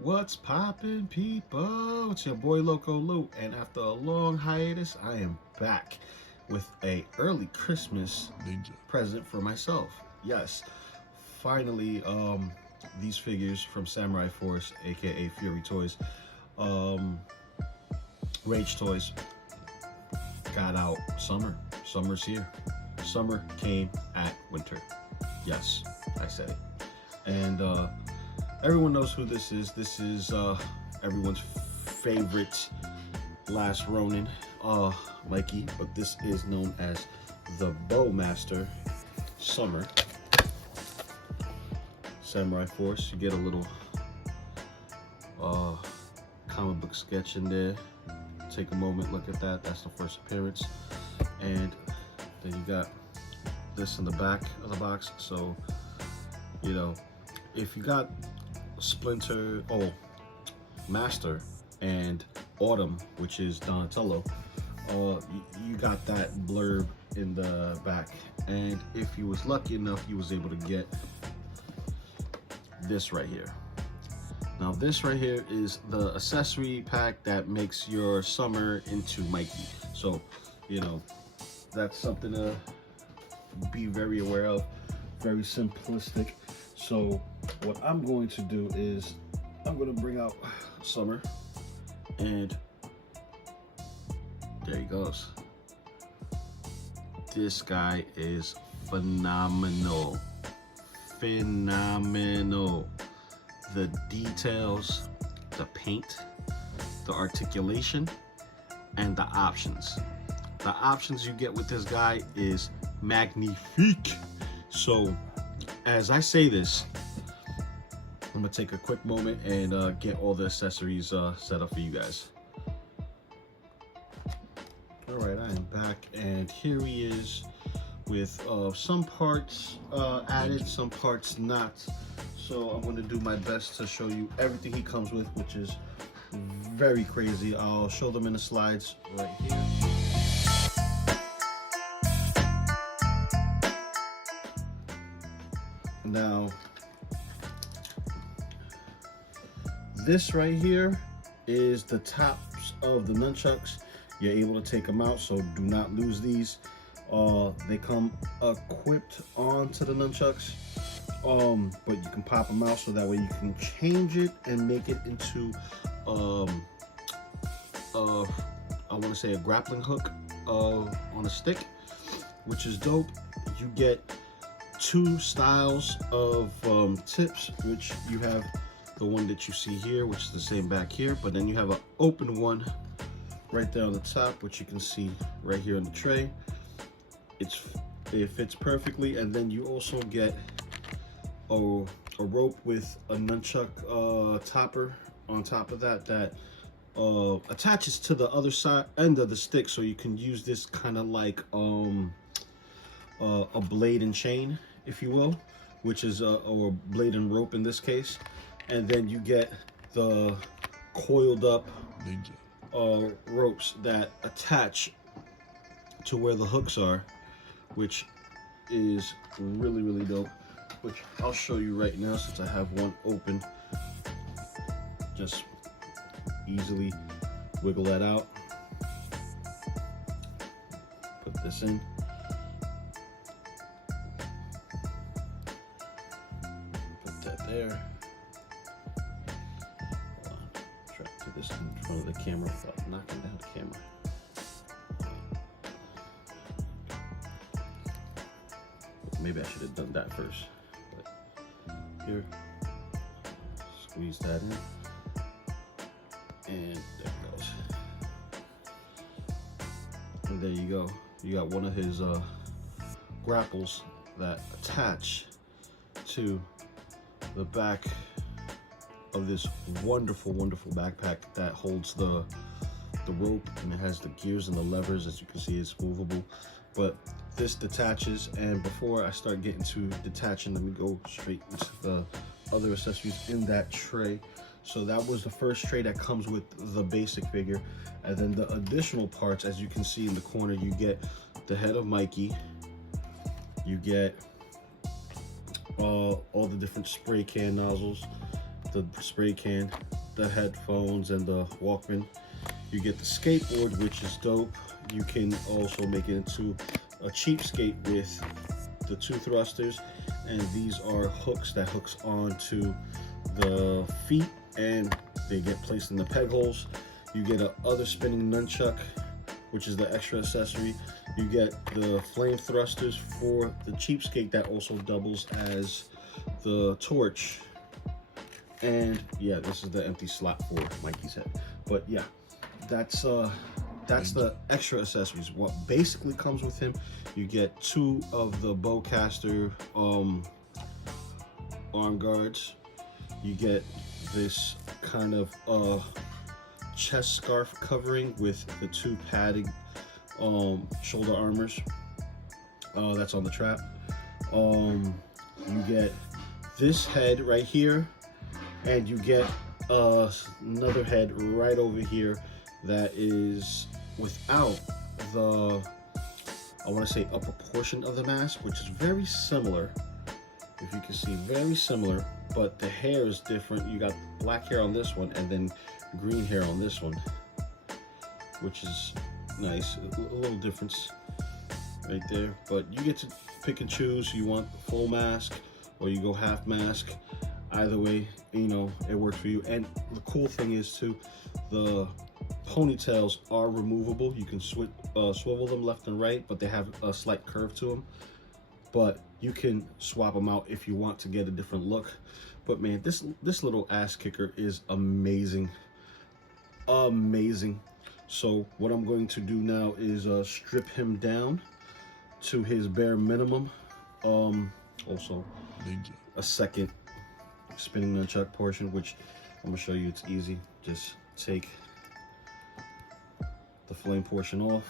What's poppin', people? It's your boy Loco Lou, and after a long hiatus, I am back with a early Christmas present for myself. Yes, finally, these figures from Samurai Force, aka Fury Toys, um, Rage Toys, got out. Summer's here. Summer came at winter. Yes, I said it. And everyone knows who this is. This is everyone's favorite Last Ronin, Mikey, but this is known as the Bowmaster Summer. Samurai Force. You get a little comic book sketch in there. Take a moment, look at that. That's the first appearance. And then you got this in the back of the box. So, you know, if you got Splinter, Master, and Autumn, which is Donatello, you got that blurb in the back. And if you was lucky enough, you was able to get this right here. Now this right here is the accessory pack that makes your summer into Mikey. So, you know, that's something to be very aware of. Very simplistic. So what I'm going to do is I'm going to bring out Summer, and there he goes. This guy is phenomenal. Phenomenal. The details, the paint, the articulation, and the options. The options you get with this guy is magnifique. So as I say this, I'm gonna take a quick moment and get all the accessories set up for you guys. All right, I am back, and here he is with some parts added, some parts not. So I'm going to do my best to show you everything he comes with, which is very crazy. I'll show them in the slides right here. Now, this right here is the tops of the nunchucks. You're able to take them out, so do not lose these. They come equipped onto the nunchucks. But you can pop them out so that way you can change it and make it into I want to say a grappling hook on a stick, which is dope. You get two styles of tips, which you have the one that you see here, which is the same back here, but then you have an open one right there on the top, which you can see right here on the tray. It fits perfectly, and then you also get a rope with a nunchuck topper on top of that attaches to the other side end of the stick, so you can use this kind of like a blade and chain, if you will, which is or blade and rope in this case. And then you get the coiled up ropes that attach to where the hooks are, which is really dope, which I'll show you right now since I have one open. Just easily wiggle that out, put this in, put that there. Hold on. Try to put this in front of the camera without knocking down the camera. Maybe I should have done that first. Here, squeeze that in, and there it goes. And there you go. You got one of his grapples that attach to the back of this wonderful backpack that holds the rope, and it has the gears and the levers. As you can see, it's movable, but this detaches. And before I start getting to detaching, let me go straight into the other accessories in that tray. So that was the first tray that comes with the basic figure, and then the additional parts, as you can see in the corner, you get the head of Mikey, you get all the different spray can nozzles, the spray can, the headphones, and the Walkman. You get the skateboard, which is dope. You can also make it into a cheapskate with the 2 thrusters, and these are hooks that hooks onto the feet and they get placed in the peg holes. You get a other spinning nunchuck, which is the extra accessory. You get the flame thrusters for the cheapskate that also doubles as the torch. And yeah, this is the empty slot for Mikey's head. But yeah, that's the extra accessories. What basically comes with him, you get 2 of the bowcaster arm guards. You get this kind of chest scarf covering with the 2 padded shoulder armors. That's on the trap. You get this head right here, and you get another head right over here that is without the, I want to say, upper portion of the mask, which is very similar. If you can see, very similar, but the hair is different. You got black hair on this one and then green hair on this one, which is nice. A little difference right there, but you get to pick and choose. You want full mask or you go half mask. Either way, you know, it works for you. And the cool thing is too, the ponytails are removable. You can swivel them left and right, but they have a slight curve to them. But you can swap them out if you want to get a different look. But man, this little ass kicker is amazing. Amazing. So what I'm going to do now is strip him down to his bare minimum. Also a second spinning nunchuck portion, which I'm gonna show you. It's easy. Just take the flame portion off.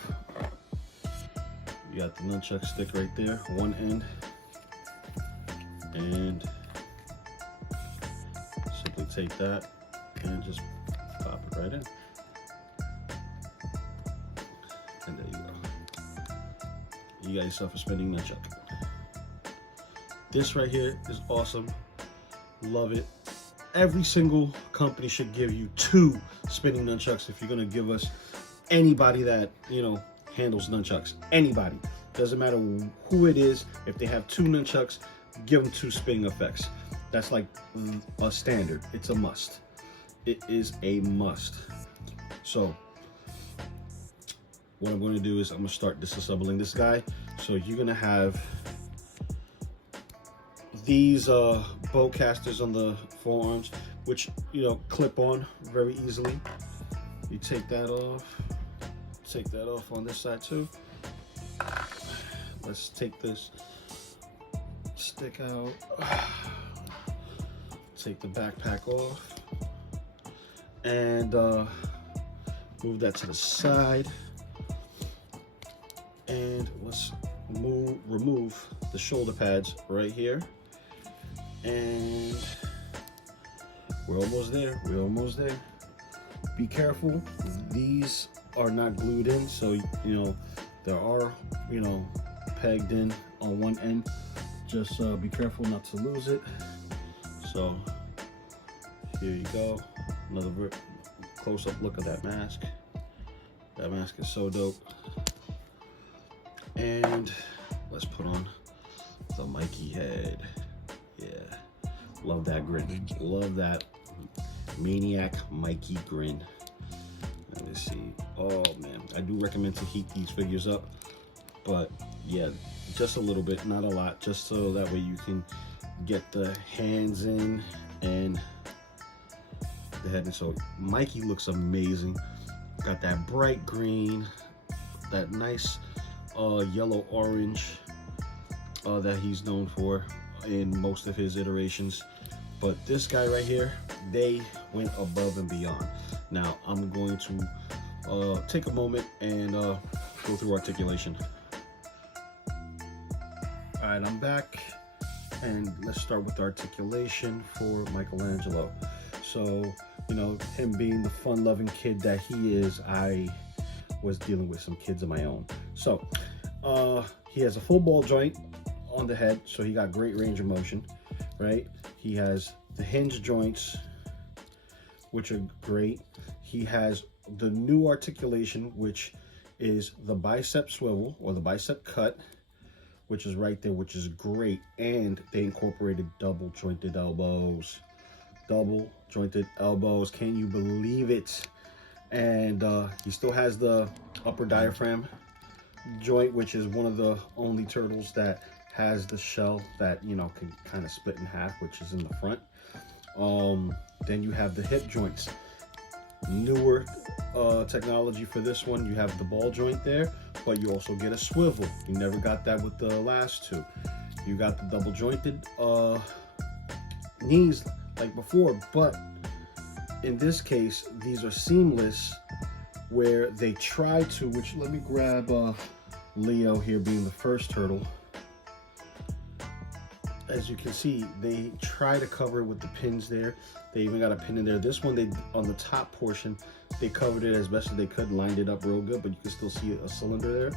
You got the nunchuck stick right there, one end, and simply take that and just pop it right in. And there you go. You got yourself a spinning nunchuck. This right here is awesome. Love it. Every single company should give you 2 spinning nunchucks if you're gonna give us anybody that, you know, handles nunchucks. Anybody. Doesn't matter who it is. If they have 2 nunchucks, give them 2 spinning effects. That's like a standard. It's a must. It is a must. So what I'm going to do is I'm going to start disassembling this guy. So you're going to have these bowcasters on the forearms, which, you know, clip on very easily. You take that off. Take that off on this side too. Let's take this stick out. Take the backpack off and move that to the side. And let's remove the shoulder pads right here. And we're almost there. We're almost there. Be careful. These are not glued in, so you know there are, you know, pegged in on one end. Just be careful not to lose it. So here you go. Another close-up look of that mask. That mask is so dope. And let's put on the Mikey head. Yeah, love that grin. Love that maniac Mikey grin. Let me see. Oh man, I do recommend to heat these figures up, but yeah, just a little bit, not a lot, just so that way you can get the hands in and the head. And so Mikey looks amazing. Got that bright green, that nice yellow orange that he's known for in most of his iterations. But this guy right here, they went above and beyond. Now I'm going to take a moment and go through articulation. All right, I'm back, and let's start with articulation for Michelangelo. So, you know, him being the fun-loving kid that he is, I was dealing with some kids of my own. So he has a full ball joint on the head, so he got great range of motion, right? He has the hinge joints which are great. He has the new articulation, which is the bicep swivel or the bicep cut, which is right there, which is great. And they incorporated double jointed elbows. Double jointed elbows. Can you believe it? And he still has the upper diaphragm joint, which is one of the only turtles that has the shell that, you know, can kind of split in half, which is in the front. Then you have the hip joints. Newer technology for this one. You have the ball joint there, but you also get a swivel. You never got that with the last two. You got the double jointed knees like before, but in this case, these are seamless, where they try to, which let me grab Leo here being the first turtle. As you can see, they try to cover it with the pins there. They even got a pin in there. This one, they on the top portion, they covered it as best as they could, lined it up real good, but you can still see a cylinder there.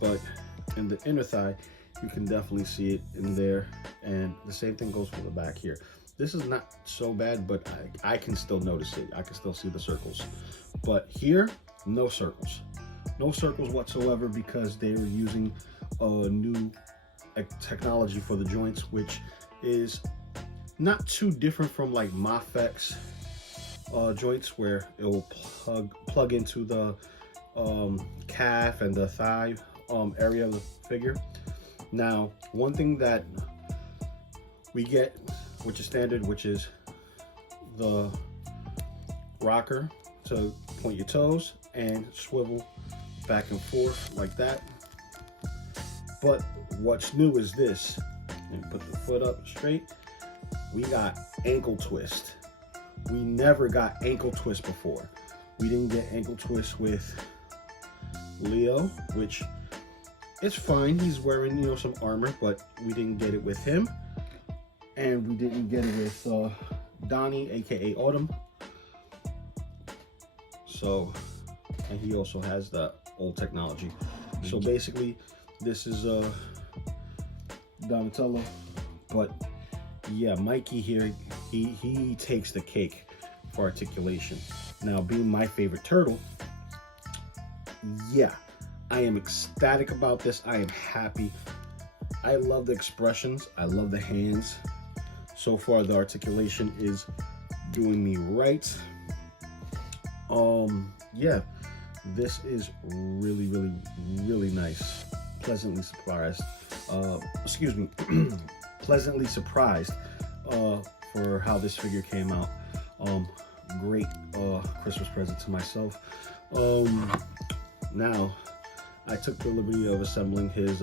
But in the inner thigh, you can definitely see it in there. And the same thing goes for the back here. This is not so bad, but I can still notice it. I can still see the circles. But here, no circles. No circles whatsoever, because they were using a new technology for the joints, which is not too different from like Mafex joints, where it will plug into the calf and the thigh area of the figure. Now, one thing that we get, which is standard, which is the rocker to point your toes and swivel back and forth like that. But what's new is this. And put the foot up straight. We got ankle twist. We never got ankle twist before. We didn't get ankle twist with Leo, which it's fine. He's wearing, you know, some armor, but we didn't get it with him. And we didn't get it with Donnie, aka Autumn. So, and he also has the old technology. So basically, this is Donatello, but yeah, Mikey here, he takes the cake for articulation. Now, being my favorite turtle, yeah, I am ecstatic about this. I am happy. I love the expressions. I love the hands. So far, the articulation is doing me right. Yeah, this is really, really, really nice. Pleasantly surprised. Pleasantly surprised for how this figure came out. Great Christmas present to myself. Now, I took the liberty of assembling his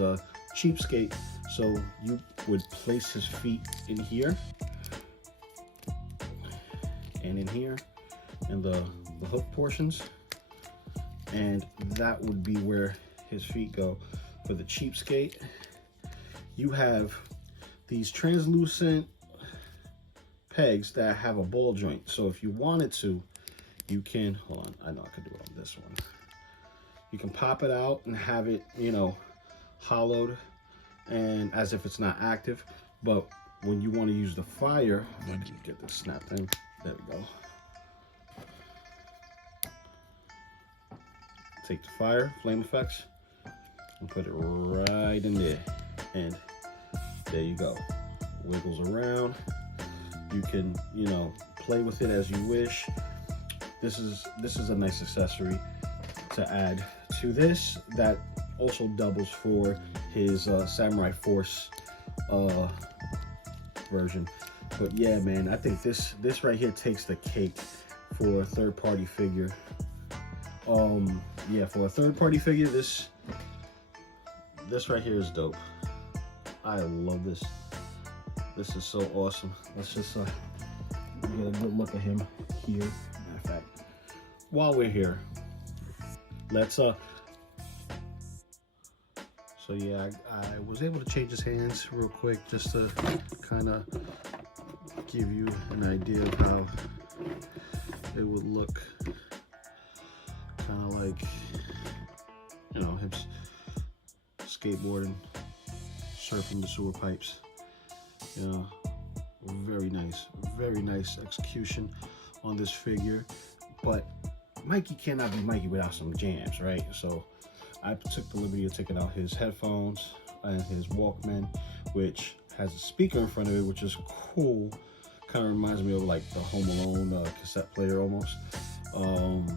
cheapskate. So you would place his feet in here and in here, and the hook portions, and that would be where his feet go. For the cheapskate, you have these translucent pegs that have a ball joint. So if you wanted to, you can, hold on, I know I could do it on this one. You can pop it out and have it, you know, hollowed and as if it's not active. But when you want to use the fire, let me get this snapped in. There we go. Take the fire, flame effects, and put it right in there. And there you go. Wiggles around. You can, you know, play with it as you wish. This is a nice accessory to add to this that also doubles for his Samurai Force version. But yeah, man, I think this right here takes the cake for a third-party figure. Yeah, for a third-party figure, this right here is dope. I love this. This is so awesome. Let's just get a good look at him here. Matter of fact, while we're here, let's so yeah, I was able to change his hands real quick just to kind of give you an idea of how it would look. Kind of like, you know, him skateboarding, surfing the sewer pipes, you know, very nice execution on this figure. But Mikey cannot be Mikey without some jams, right? So I took the liberty of taking out his headphones and his Walkman, which has a speaker in front of it, which is cool. Kind of reminds me of like the Home Alone cassette player almost. And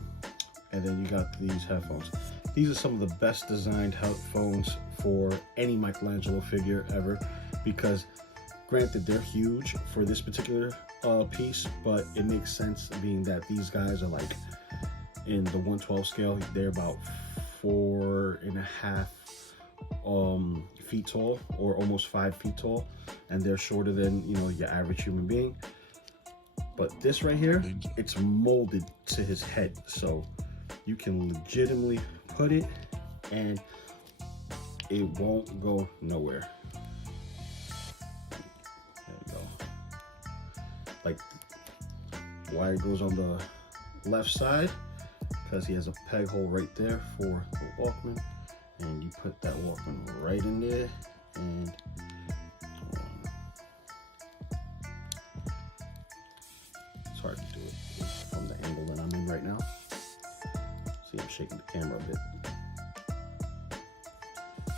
then you got these headphones. These are some of the best designed headphones for any Michelangelo figure ever, because granted they're huge for this particular piece, but it makes sense being that these guys are like in the 1/12 scale. They're about 4.5 feet tall, or almost 5 feet tall, and they're shorter than, you know, your average human being. But this right here, it's molded to his head, so you can legitimately put it and it won't go nowhere. There you go. Like, wire goes on the left side because he has a peg hole right there for the Walkman, and you put that Walkman right in there, and it's hard to do it from the angle that I'm in right now. See, I'm shaking the camera a bit.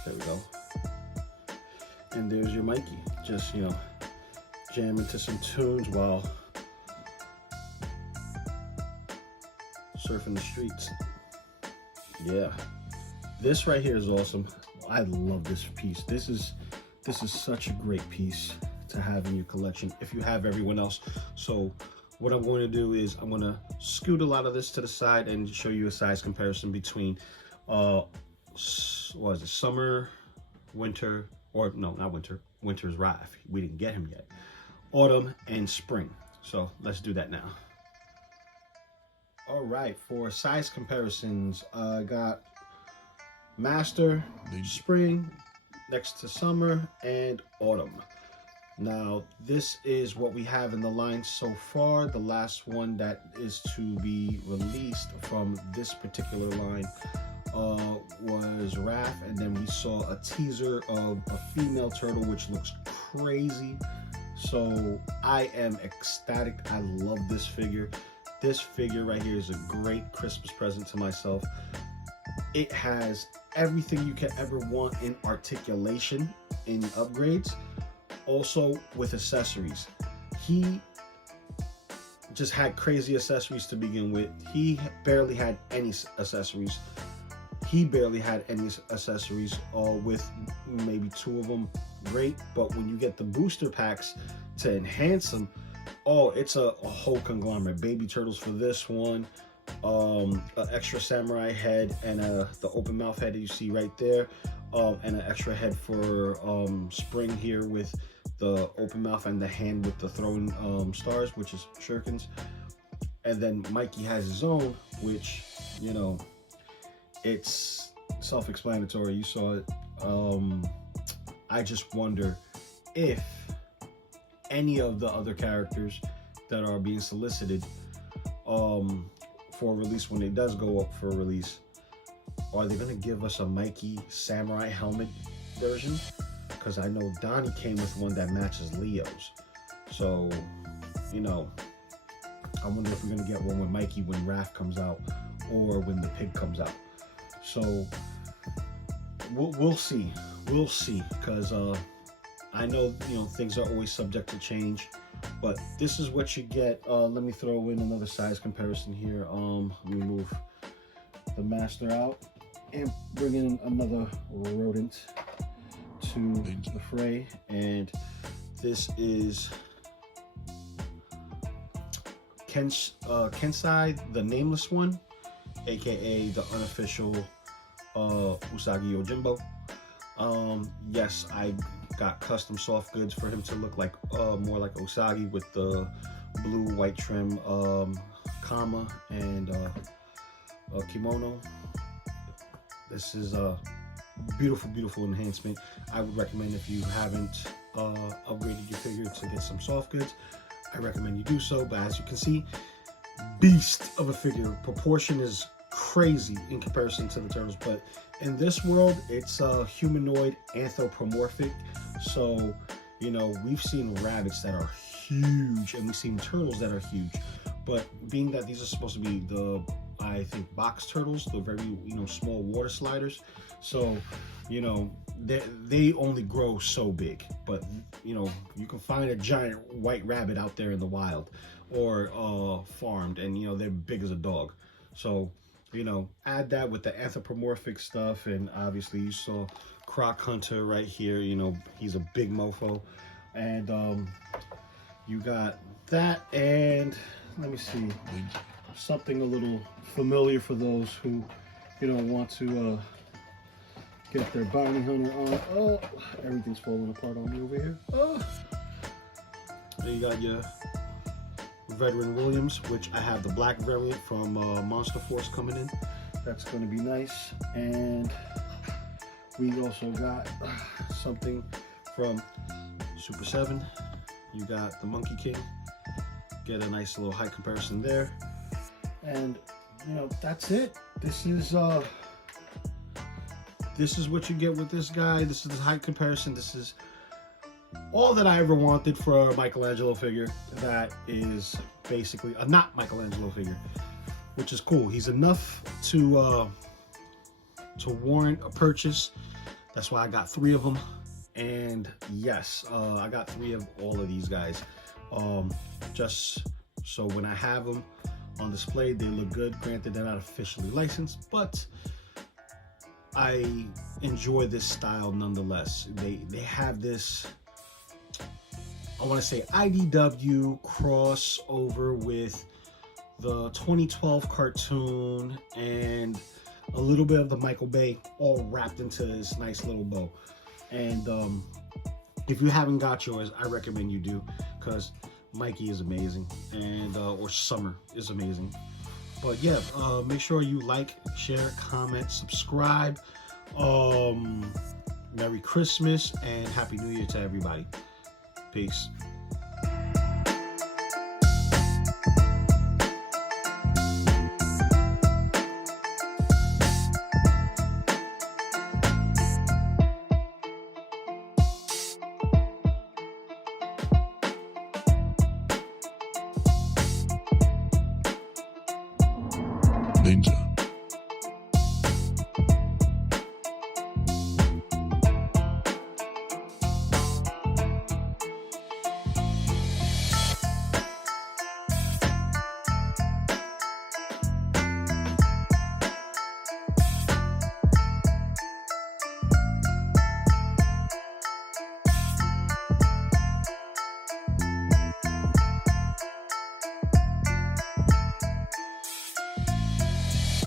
There we go. And there's your Mikey. Just, you know, jam into some tunes while surfing the streets. Yeah. This right here is awesome. I love this piece. This is such a great piece to have in your collection if you have everyone else. So what I'm going to do is I'm going to scoot a lot of this to the side and show you a size comparison between what is it, summer, winter, or no, not winter. Winter is Raph. We didn't get him yet. Autumn and spring. So let's do that now. All right, for size comparisons, I got Master, spring, next to summer, and autumn. Now, this is what we have in the line so far. The last one that is to be released from this particular line was Raph, and then we saw a teaser of a female turtle, which looks crazy. So I am ecstatic. I love this figure. This figure right here is a great Christmas present to myself. It has everything you can ever want in articulation, in upgrades, also with accessories. He just had crazy accessories to begin with. He barely had any accessories. With maybe 2 of them great, but when you get the booster packs to enhance them, oh, it's a whole conglomerate. Baby turtles for this one, an extra samurai head, and the open mouth head that you see right there, and an extra head for spring here with the open mouth and the hand with the throwing stars, which is shurikens. And then Mikey has his own, which, you know, it's self-explanatory. You saw it. I just wonder if any of the other characters that are being solicited for release, when it does go up for release, are they going to give us a Mikey samurai helmet version? Because I know Donnie came with one that matches Leo's. So, you know, I wonder if we're going to get one with Mikey when Raph comes out, or when the pig comes out. So we'll see. We'll see, because I know, you know, things are always subject to change, but this is what you get. Let me throw in another size comparison here. Let me move the Master out and bring in another rodent to the fray, and this is Kensai, the nameless one, aka the unofficial Usagi Yojimbo. Yes, I got custom soft goods for him to look like more like Usagi, with the blue white trim kama and kimono. This is a beautiful enhancement. I would recommend, if you haven't upgraded your figure to get some soft goods, I recommend you do so. But as you can see, beast of a figure. Proportion is crazy in comparison to the turtles, but in this world it's humanoid anthropomorphic, so You know, we've seen rabbits that are huge, and we've seen turtles that are huge. But being that these are supposed to be the, I think, box turtles, the very, you know, small water sliders. So, you know, they only grow so big. But, you know, you can find a giant white rabbit out there in the wild or farmed, and, you know, they're big as a dog. So, you know, add that with the anthropomorphic stuff, and obviously you saw Croc Hunter right here. You know, he's a big mofo. And you got that, and let me see, something a little familiar for those who, you know, want to get their bounty hunter on. Oh, everything's falling apart on me over here. Oh, there you got your Veteran Williams, which I have the black variant from Monster Force coming in. That's going to be nice. And we also got something from Super 7. You got the Monkey King. Get a nice little height comparison there. And, you know, that's it. This is what you get with this guy. This is the height comparison. This is all that I ever wanted for a Michelangelo figure. That is basically a not Michelangelo figure, which is cool. He's enough to warrant a purchase. That's why I got 3 of them. And yes, I got 3 of all of these guys. Just so when I have them on display, they look good. Granted, they're not officially licensed, but I enjoy this style nonetheless. They have this, I want to say, IDW crossover with the 2012 cartoon and a little bit of the Michael Bay, all wrapped into this nice little bow. And if you haven't got yours, I recommend you do, because Mikey is amazing, and or Summer is amazing. But yeah, make sure you like, share, comment, subscribe. Merry Christmas and Happy New Year to everybody. Peace. Ninja.